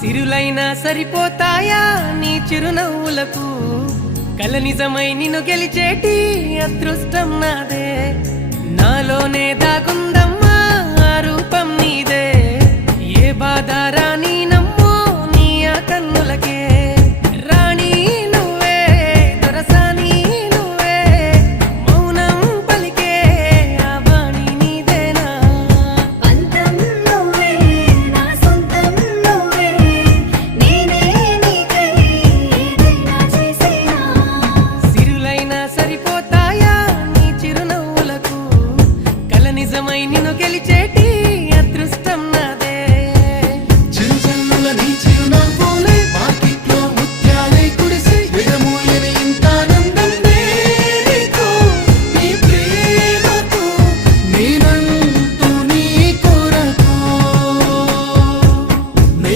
సిరులైనా సరిపోతాయా నీ చిరునవ్వులకు కల నిజమై నిన్ను గెలిచేటి అదృష్టం నాదే నాలోనే దాగుందమ్మా ఆ రూపం నీదే ఏ బాధ రాని